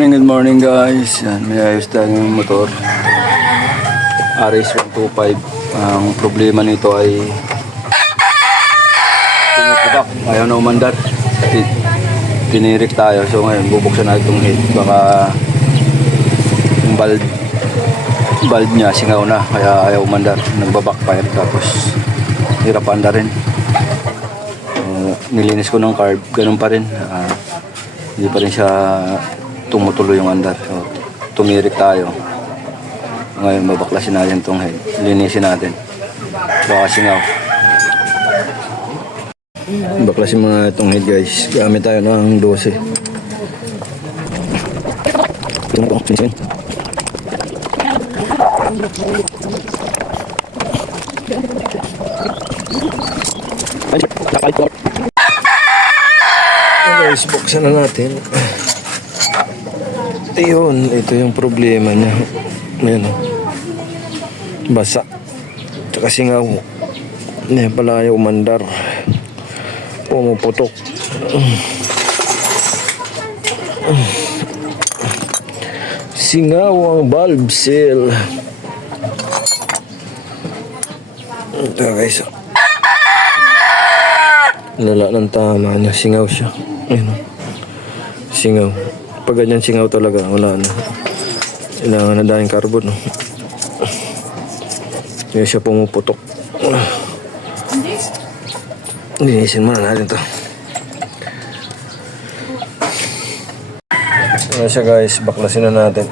Good morning guys. Yan, may ayos tayong motor. RS125. Ang problema nito ay pumapabak. Ayaw na umandar. Tinirik tayo. So ngayon, bubuksan natin itong head. Baka yung valve niya singaw na. Kaya ayaw umandar. Nagbabakfire. Tapos hirap anda rin. Nilinis ko ng carb. Ganun pa rin. Hindi pa rin siya tumutuloy yung andar. So, tumirik tayo. Ngayon, babaklasin natin itong head. Linisin natin. Baka singaw. Baklasin muna itong head guys. Gamit tayo ng 12. Guys, buksan na natin. Ayun, ito yung problema niya. Ayan, basa. Tsaka singaw. Hindi pala ayaw umandar. Pumuputok. Singaw ang valve seal. Ito guys. Lala ng tama niya. Singaw siya. Ayan, singaw. Pag ganyan singaw talaga, wala na. Kailangan na dahil carbon. No? Kaya siya pumuputok. Linisin muna natin to. Kaya siya guys, baklasin na natin.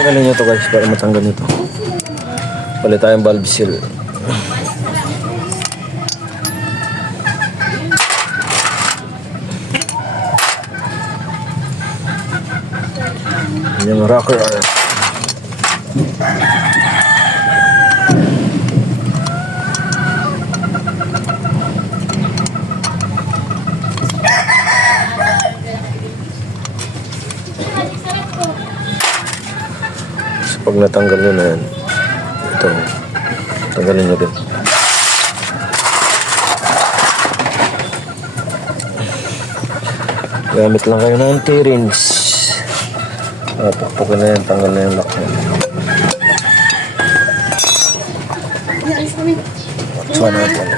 Tanggalin nyo to guys para matanggal nyo to. Palit tayong valve seal. Yung rocker arm. Pag natanggal nyo na yan, ito, tanggalin nyo din. Gamit lang kayo ng T-rings. Pukpukin na yan, tanggal na yung lock nyo. Paksuan natin.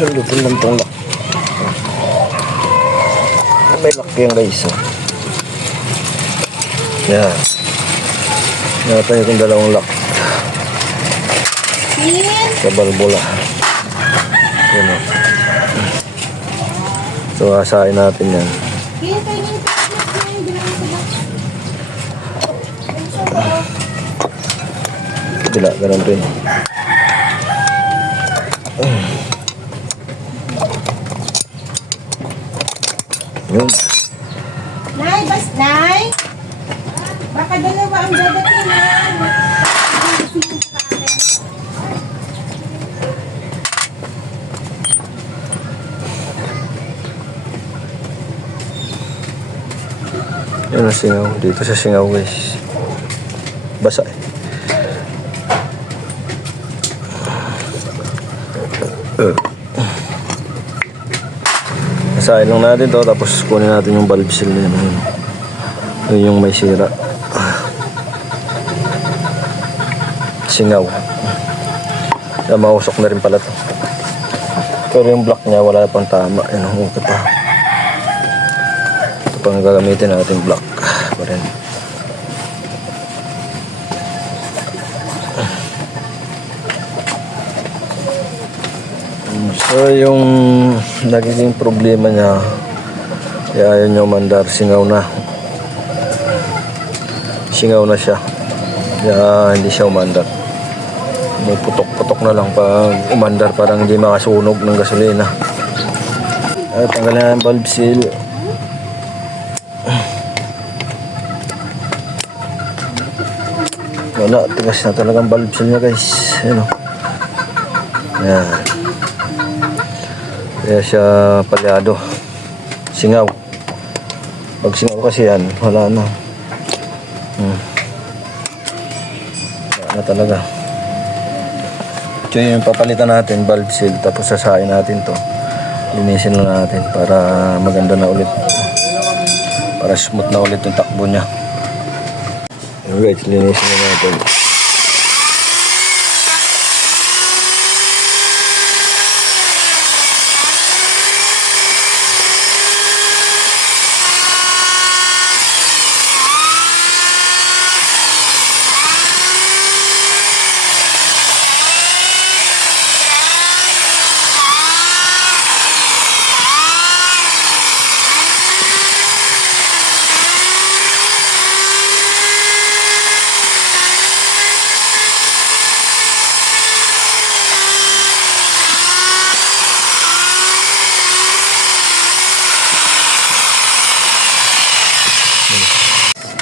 Sundutin lang itong lock. May lock yan guys. Yan. Nakatayo kong dalawang lock. Sa balbola. Yan o. So asahin natin yan. Bila, ganun rin. Yun. Nay, Nay! Baka dalawa ang dadating na. Yan ang singaw. Dito sa singaw guys. Basa eh. Asahin lang natin to, tapos kunin natin yung valve seal na yun. Yun yung may sira. Singaw. Kaya mausok na rin pala to. Pero yung block niya wala pang tama. Yan, ito pa. Ito pang gagamitin natin block pa rin. So yung nagiging problema niya, kaya ayaw niya umandar, singaw na. Singaw na siya. Kaya hindi siya umandar. May putok-putok na lang pag umandar, parang hindi makasunog ng gasolina. At tanggalin na ang valve seal. Wala, tigas na talagang valve seal niya guys. Ayan o. Ayan. Kaya siya palyado. Singaw. Pag singaw kasi yan, wala na. Wala na talaga. So yung papalitan natin, valve seal, tapos sasain natin to. Linisin lang natin para maganda na ulit. Para smooth na ulit yung takbo niya. Alright, linisin na natin.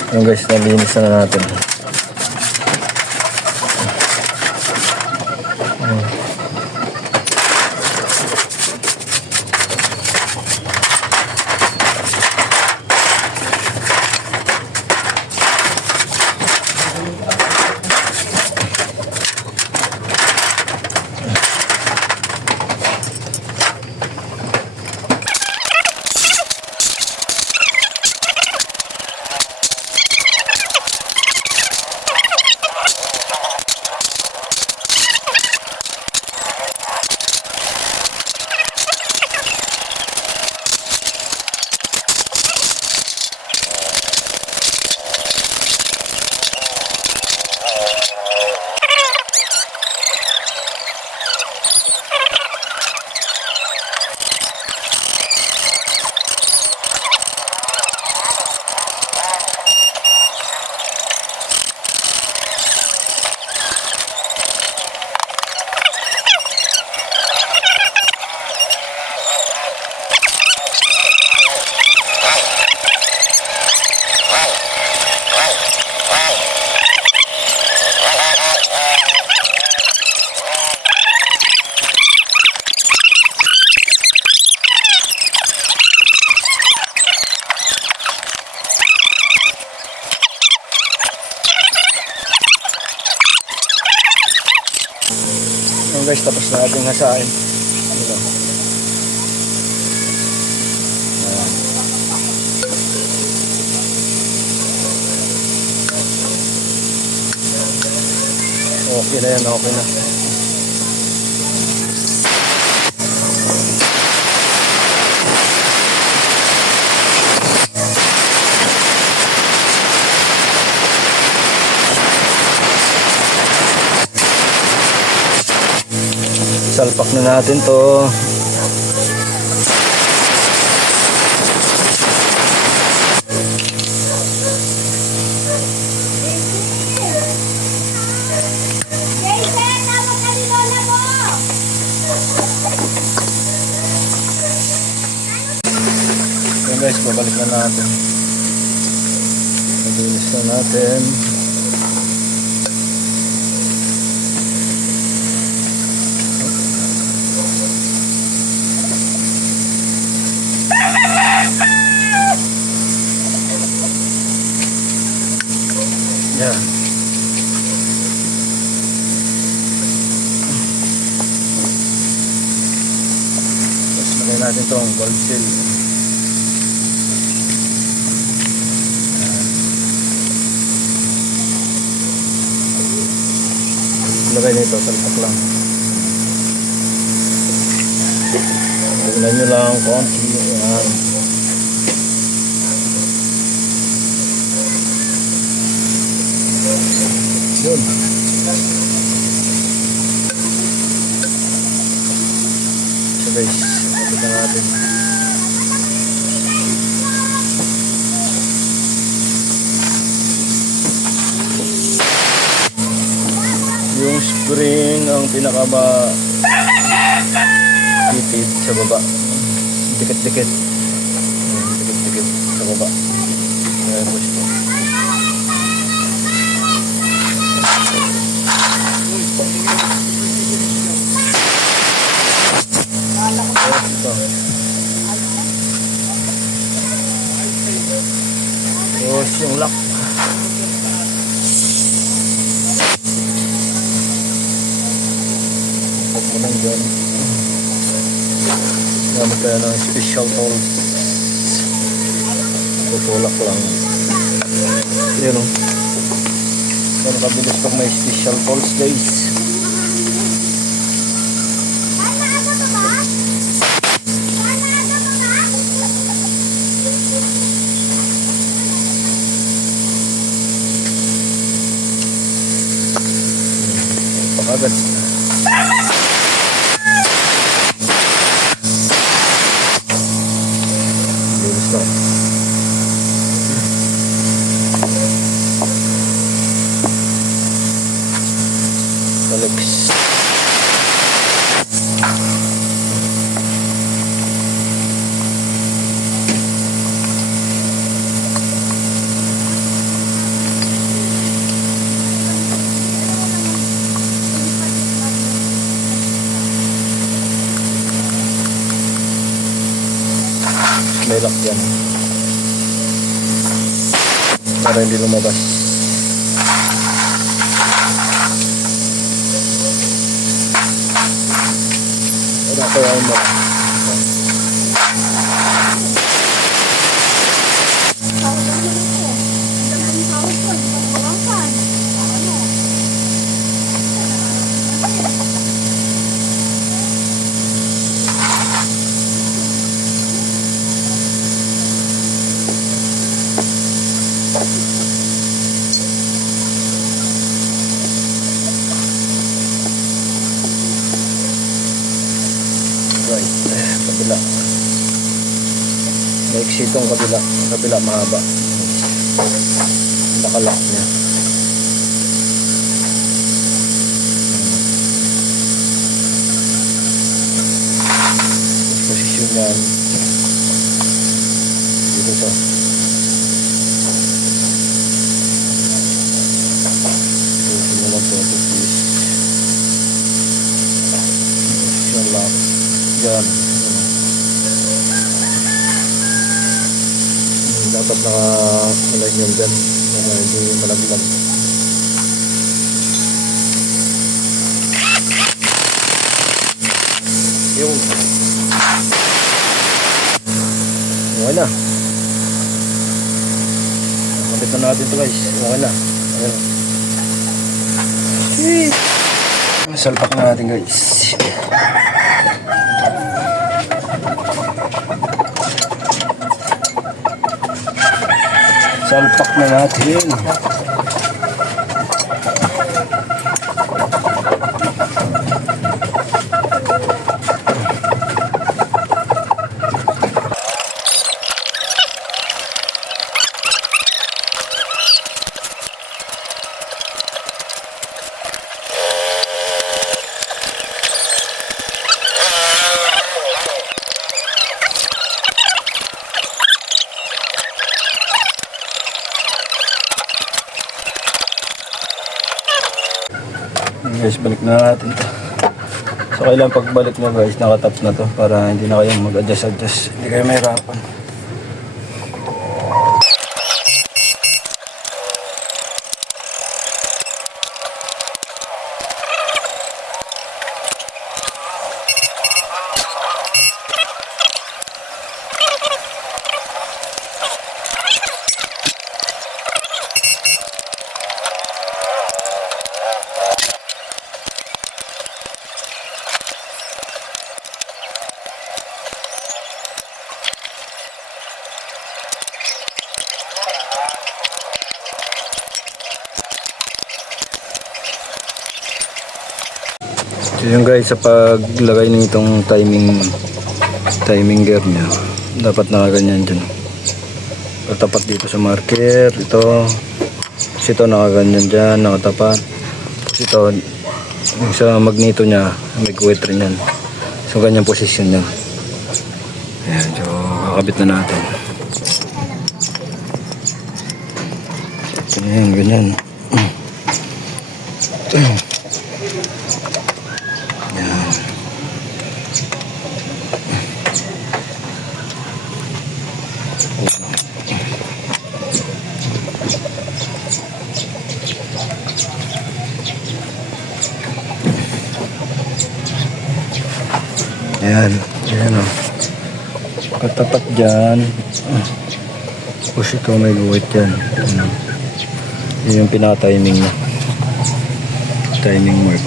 Yung guys, nalinis na natin. Guys, tapos na ating hasain. Okay na yan, okay na. Salpak na natin to. Yan guys, babalik na natin. Mabilis na natin. Yeah. Tapos lagay natin itong valve seal. Lagay nito, salpak lang. Tignan nyo lang konti. Yun. guys. Kapit na natin. Yung spring ang pinakama tipid sa baba. Dikit-dikit. Dikit-dikit sa baba. Kaya gusto. Ito. Tapos yung lock. Huwag mo lang dyan. Gamit tayo ng special tools. Tutulak lang. Yan o. Ganun kabilis pag may special tools guys. Pagkagat. Bilis na. Baliks. May lock yan para hindi lumabas. Wala kaya mo. Right, kabila. Maiksi itong kabila. Kabila mahaba. Nakalak niya. Posisyon yan. Dito to. Posisyon mo lang to. Posisyon lock. Diyan. Dapat naka-align yun dyan para hindi malaglag. Yung okay na. Kapit na natin ito guys. Okay na. Ayan. Salpak na natin guys. Salpak na natin. Guys, balik na natin to. So kailangan pagbalik mo guys, nakatap na to para hindi na kayo mag-adjust. Hindi kayo mahirapan. So yung guys, sa paglagay nitong timing gear niya, dapat nakaganyan dyan. Tapat dito sa marker, ito. Tapos ito nakaganyan dyan, nakatapat. Tapos ito, yung sa magneto niya, may kuwet rin yan. So ganyan position niya. Ayan, so kakabit na natin. Ayan, ganyan. Ayan. Ayan, ayan o. Katapat dyan. Tapos ito may guwit dyan. Ayan. Yun yung pinatiming na. Timing mark.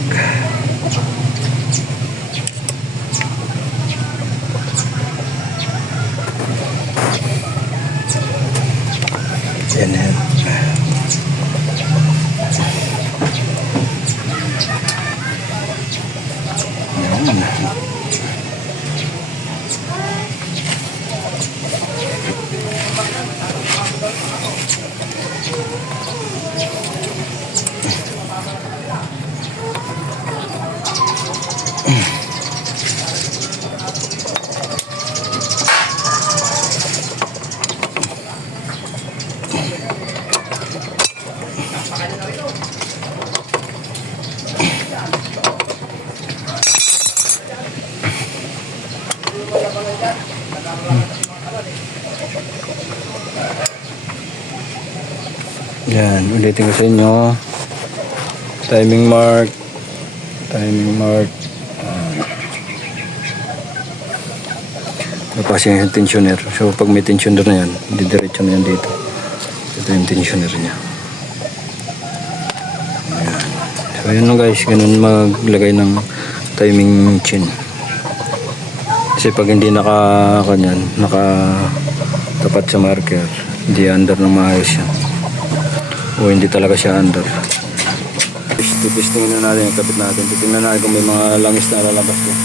Ayan, ayan. Ayan. Yan, ulitin ko sa inyo. Timing mark. Napasing yung tensioner. So pag may tensioner na yan, didiretso na yan dito. Ito yung tensioner niya. Ayan. So yun lang guys, ganun maglagay ng timing chain. Kasi pag hindi nakatapat sa marker, hindi under ng maayos yan. O hindi talaga siya under. Tipistingin na natin, kapit natin. Titingnan natin kung may mga langis na lalabas din.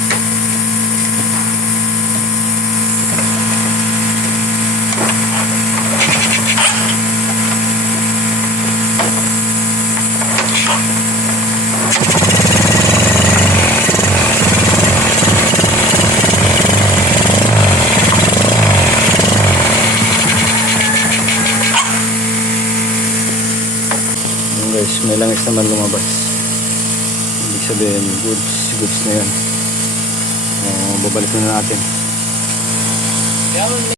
Guys, may langis naman lumabas. Ibig sabihin, goods na yan. Babalik na natin.